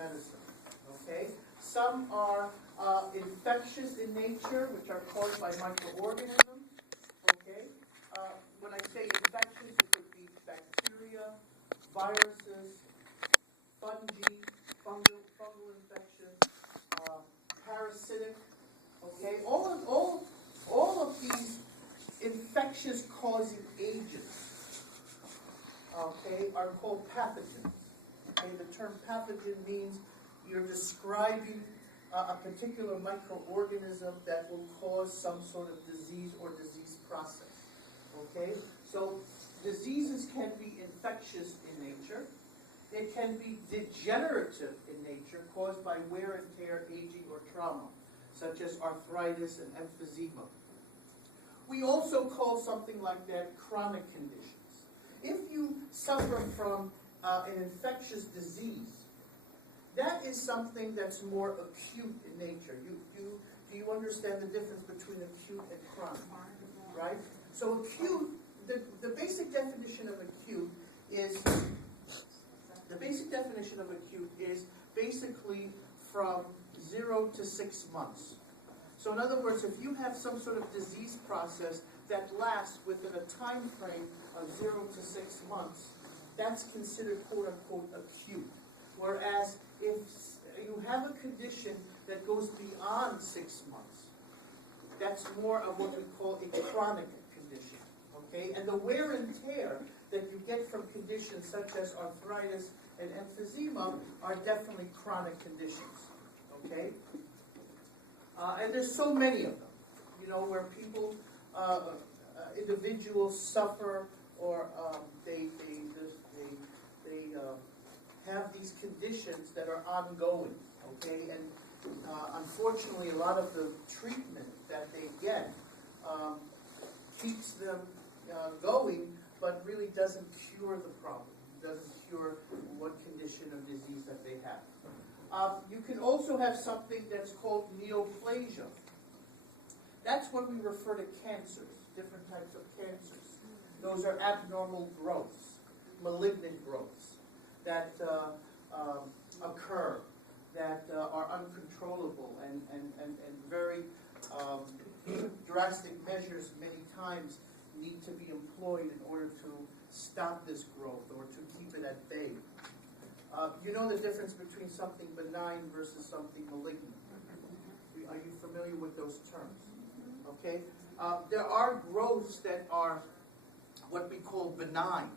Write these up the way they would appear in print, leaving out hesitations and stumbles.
medicine. Okay? Some are infectious in nature, which are caused by microorganisms. Okay? When I say infectious, it could be bacteria, viruses, fungi, fungal infections, parasitic. Okay? All of these infectious causing agents, okay, are called pathogens. Okay? The term pathogen means you're describing a particular microorganism that will cause some sort of disease or disease process. Okay? So diseases can be infectious in nature. It can be degenerative in nature, caused by wear and tear, aging, or trauma, such as arthritis and emphysema. We also call something like that chronic conditions. If you suffer from an infectious disease, that is something that's more acute in nature. Do you understand the difference between acute and chronic? Right? So acute, the basic definition of acute is basically from 0 to 6 months. So in other words, if you have some sort of disease process that lasts within a time frame of 0 to 6 months, that's considered quote-unquote acute. Whereas if you have a condition that goes beyond 6 months, that's more of what we call a chronic condition. Okay? And the wear and tear that you get from conditions such as arthritis and emphysema are definitely chronic conditions. Okay? And there's so many of them, you know, where people, individuals suffer or they have these conditions that are ongoing, okay? And unfortunately, a lot of the treatment that they get keeps them going, but really doesn't cure the problem, doesn't cure what condition of disease that they have. You can also have something that's called neoplasia. That's when we refer to cancers, different types of cancers. Those are abnormal growths, malignant growths that occur, that are uncontrollable, and very drastic measures many times need to be employed in order to stop this growth or to keep it at bay. You know the difference between something benign versus something malignant. Are you familiar with those terms? Okay? There are growths that are what we call benign.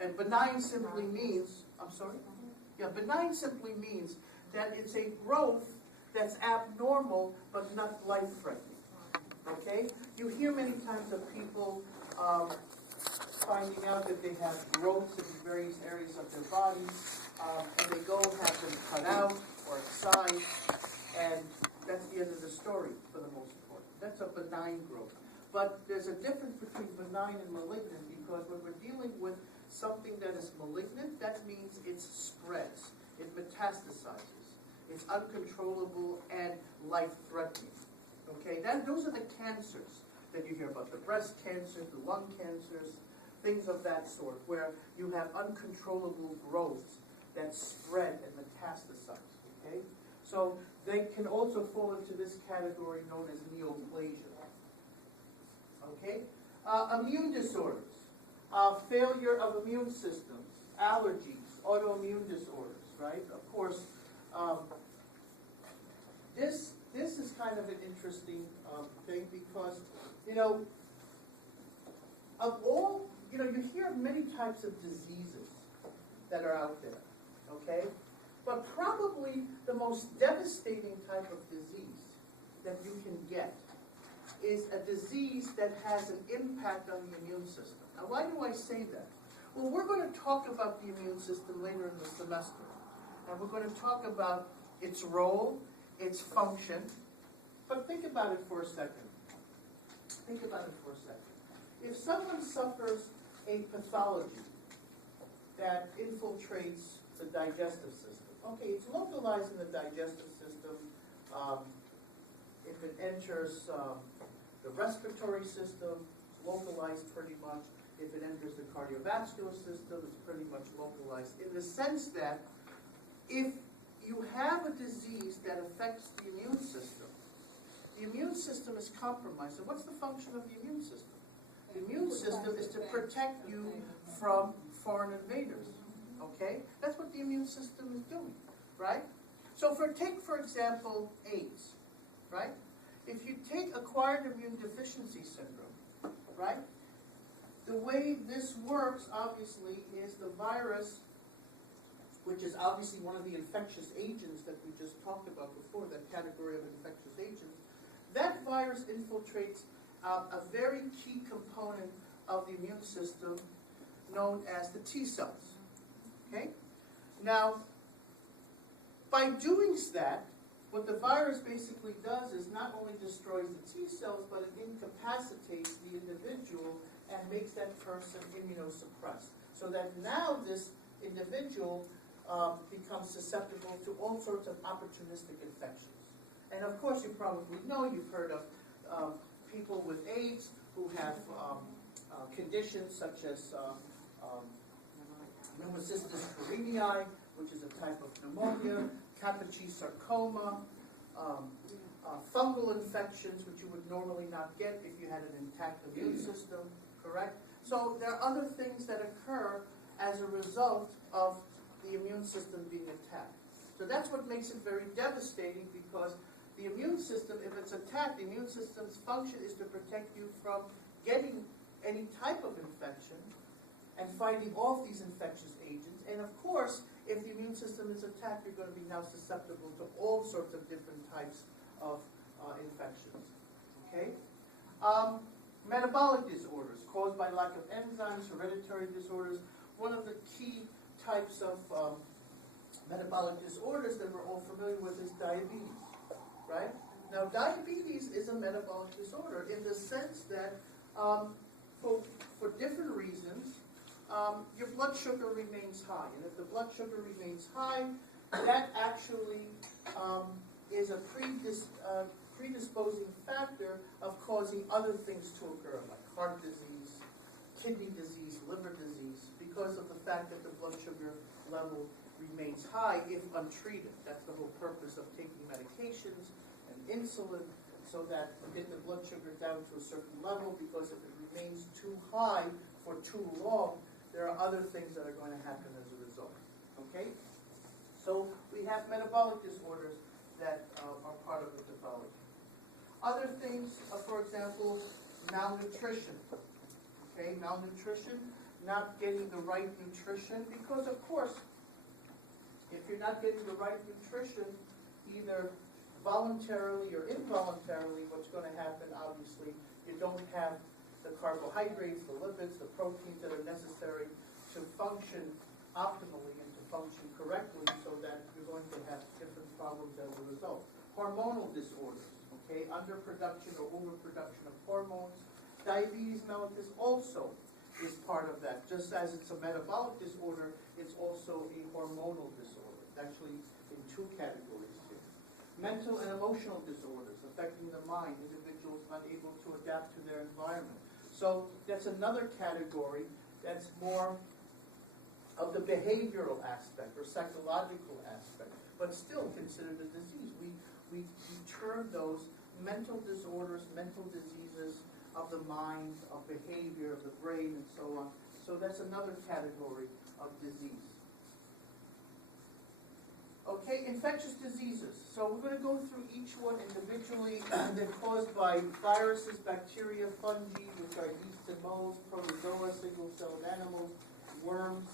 And benign simply means, I'm sorry? Yeah, benign simply means that it's a growth that's abnormal but not life-threatening. Okay? You hear many times of people finding out that they have growths in various areas of their body, and they go have them cut out or excised, and that's the end of the story for the most part. That's a benign growth. But there's a difference between benign and malignant, because when we're dealing with something that is malignant, that means it spreads, it metastasizes, it's uncontrollable and life-threatening. Okay, those are the cancers that you hear about, the breast cancers, the lung cancers, things of that sort, where you have uncontrollable growths that spread and metastasize. Okay, so they can also fall into this category known as neoplasia. Okay, immune disorders, failure of immune systems, allergies, autoimmune disorders. Right? Of course, this is kind of an interesting thing, because of all, you hear of many types of diseases that are out there, okay? But probably the most devastating type of disease that you can get is a disease that has an impact on the immune system. Now, why do I say that? Well, we're going to talk about the immune system later in the semester, and we're going to talk about its role, its function. But think about it for a second. Think about it for a second. If someone suffers a pathology that infiltrates the digestive system, okay, it's localized in the digestive system. If it enters the respiratory system, it's localized pretty much. If it enters the cardiovascular system, it's pretty much localized, in the sense that if you have a disease that affects the immune system, the immune system is compromised. And what's the function of the immune system? The immune system is to protect you from foreign invaders, okay? That's what the immune system is doing, right? So take, for example, AIDS, right? If you take acquired immune deficiency syndrome, right? The way this works, obviously, is the virus, which is obviously one of the infectious agents that we just talked about before, that category of infectious agents, that virus infiltrates a very key component of the immune system known as the T cells, okay? Now, by doing that, what the virus basically does is not only destroys the T cells, but it incapacitates the individual and makes that person immunosuppressed. So that now this individual becomes susceptible to all sorts of opportunistic infections. And of course, you probably know, you've heard of people with AIDS who have conditions such as pneumocystis carinii, which is a type of pneumonia, Kaposi sarcoma, fungal infections, which you would normally not get if you had an intact immune system, correct? So there are other things that occur as a result of the immune system being attacked. So that's what makes it very devastating, because the immune system, if it's attacked, the immune system's function is to protect you from getting any type of infection and fighting off these infectious agents. And of course, if the immune system is attacked, you're going to be now susceptible to all sorts of different types of infections. Okay? Metabolic disorders caused by lack of enzymes, hereditary disorders. One of the key types of metabolic disorders that we're all familiar with is diabetes, right? Now, diabetes is a metabolic disorder in the sense that for different reasons, your blood sugar remains high. And if the blood sugar remains high, that actually is a predisposing factor of causing other things to occur, like heart disease, kidney disease, liver disease, because of the fact that the blood sugar level remains high if untreated. That's the whole purpose of taking medications and insulin, so that you get the blood sugar down to a certain level, because if it remains too high for too long, there are other things that are going to happen as a result. Okay? So we have metabolic disorders that are part of the pathology. Other things, for example, malnutrition. Okay, malnutrition, not getting the right nutrition, because of course, if you're not getting the right nutrition, either voluntarily or involuntarily, what's going to happen, obviously, you don't have the carbohydrates, the lipids, the proteins that are necessary to function optimally and to function correctly, so that you're going to have different problems as a result. Hormonal disorders, okay, underproduction or overproduction of hormones. Diabetes mellitus also is part of that. Just as it's a metabolic disorder, it's also a hormonal disorder. It's actually in two categories here. Mental and emotional disorders affecting the mind, individuals unable to adapt to their environment. So that's another category that's more of the behavioral aspect or psychological aspect, but still considered a disease. We term those mental disorders, mental diseases of the mind, of behavior, of the brain, and so on. So that's another category of disease. Okay, infectious diseases. So we're going to go through each one individually. They're caused by viruses, bacteria, fungi, which are yeast and molds, protozoa, single-celled animals, worms.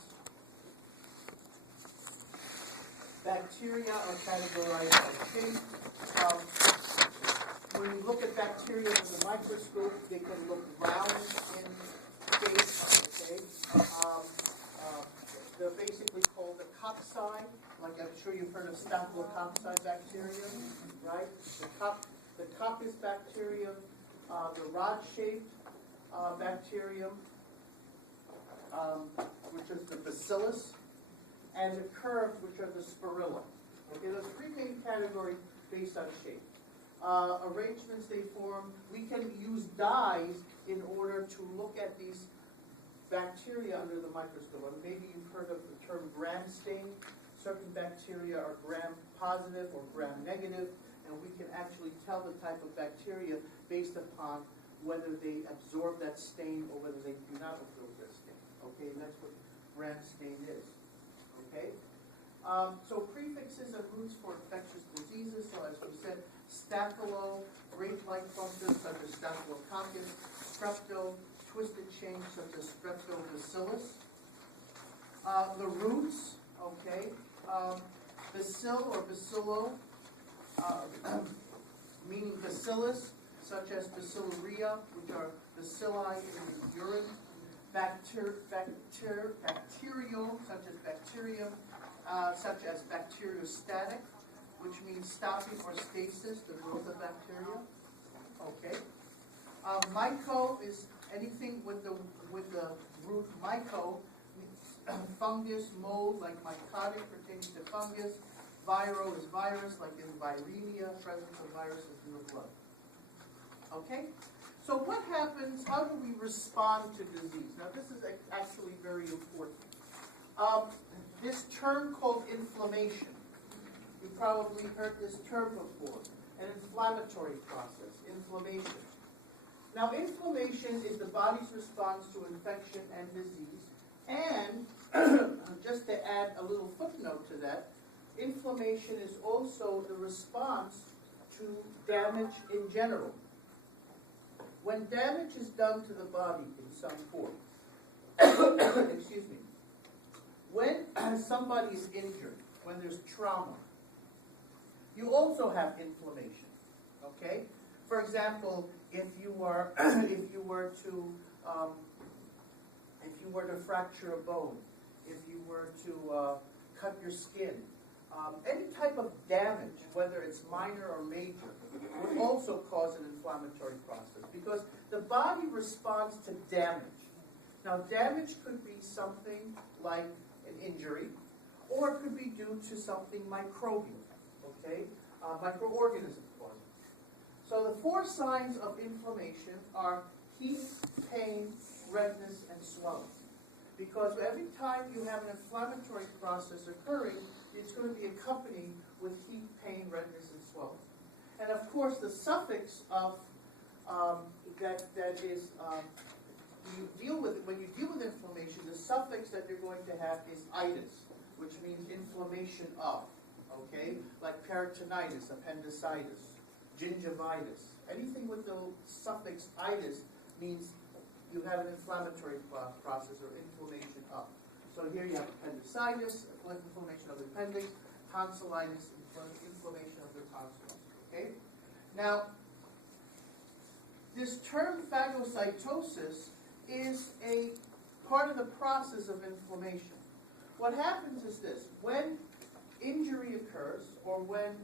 Bacteria are categorized by shape. When you look at bacteria with a microscope, they can look round in shape. Okay. They're basically called the cocci. Like I'm sure you've heard of Staphylococci bacteria, right? The coccus bacterium, the rod-shaped bacterium, which is the bacillus, and the curved, which are the spirilla. Okay, those three main categories based on shape. Arrangements they form. We can use dyes in order to look at these bacteria under the microscope. Maybe you've heard of the term gram stain. certain bacteria are gram-positive or gram-negative, and we can actually tell the type of bacteria based upon whether they absorb that stain or whether they do not absorb that stain. Okay, and that's what gram stain is. Okay? So prefixes and roots for infectious diseases. So as we said, staphylo, grape-like fungus such as staphylococcus, strepto, twisted chain such as streptobacillus. The roots, okay, bacil or bacillo, meaning bacillus, such as bacilleria, which are bacilli in the urine, bacterial, such as bacterium, such as bacteriostatic, which means stopping or stasis, the growth of bacteria. Okay. Myco is anything with the root myco, fungus, mold, like mycotic pertaining to fungus. Viro is virus, like in viremia, presence of viruses in the blood. Okay? So what happens, how do we respond to disease? Now this is actually very important. This term called inflammation, you probably heard this term before, an inflammatory process, inflammation. Now inflammation is the body's response to infection and disease, and just to add a little footnote to that, inflammation is also the response to damage in general. When damage is done to the body in some form, excuse me, when somebody is injured, when there's trauma, you also have inflammation, okay? For example, if you were to fracture a bone, if you were to cut your skin, any type of damage, whether it's minor or major, would also cause an inflammatory process because the body responds to damage. Now, damage could be something like an injury, or it could be due to something microbial, okay? Microorganism causing. So the 4 signs of inflammation are heat, pain, redness, and swelling. Because every time you have an inflammatory process occurring, it's going to be accompanied with heat, pain, redness, and swelling. And of course, the suffix of when you deal with inflammation, the suffix that you're going to have is itis, which means inflammation of. Okay, like peritonitis, appendicitis, gingivitis. Anything with the suffix itis means you have an inflammatory process or inflammation of. So here you have appendicitis, inflammation of the appendix, tonsillitis, inflammation of the tonsils. Okay? Now, this term phagocytosis is a part of the process of inflammation. What happens is this: when injury occurs or when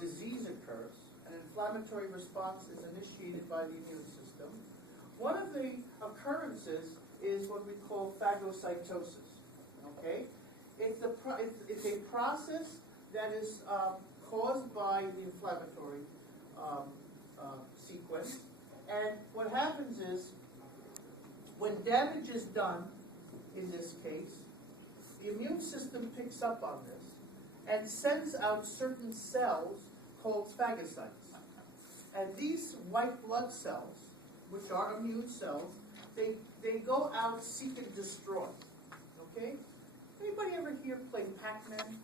disease occurs, an inflammatory response is initiated by the immune system. One of the occurrences is what we call phagocytosis. Okay, it's a process that is caused by the inflammatory sequence. And what happens is, when damage is done, in this case, the immune system picks up on this and sends out certain cells called phagocytes. And these white blood cells, which are immune cells, they go out, seek and destroy. Okay? Anybody ever here play Pac-Man?